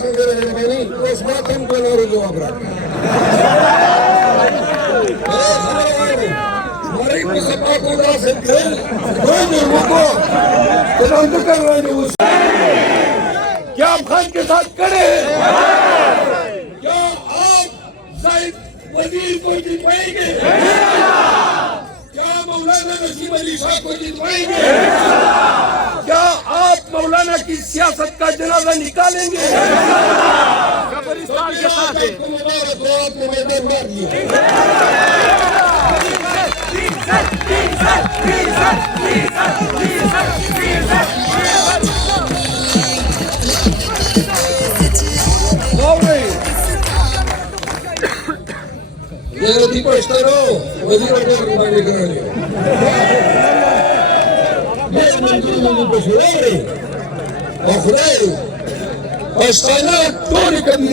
मेहरबानी उस बात हमको जवाब रख हमारी मुसलमान को रासिल कर क्या आप खान के साथ खड़े हैं? क्या आप जाहिद वजीर को जितवाएंगे? क्या मौलाना नसीम अली शाह को जितवाएंगे? क्या आप मौलाना की सियासत का जनाजा निकालेंगे? कब्रिस्तान के साथ आपने मैदान मार दिया। Ti questo vuol dire che non è grande. Non posso vedere. Ma quello, questa è una tonica di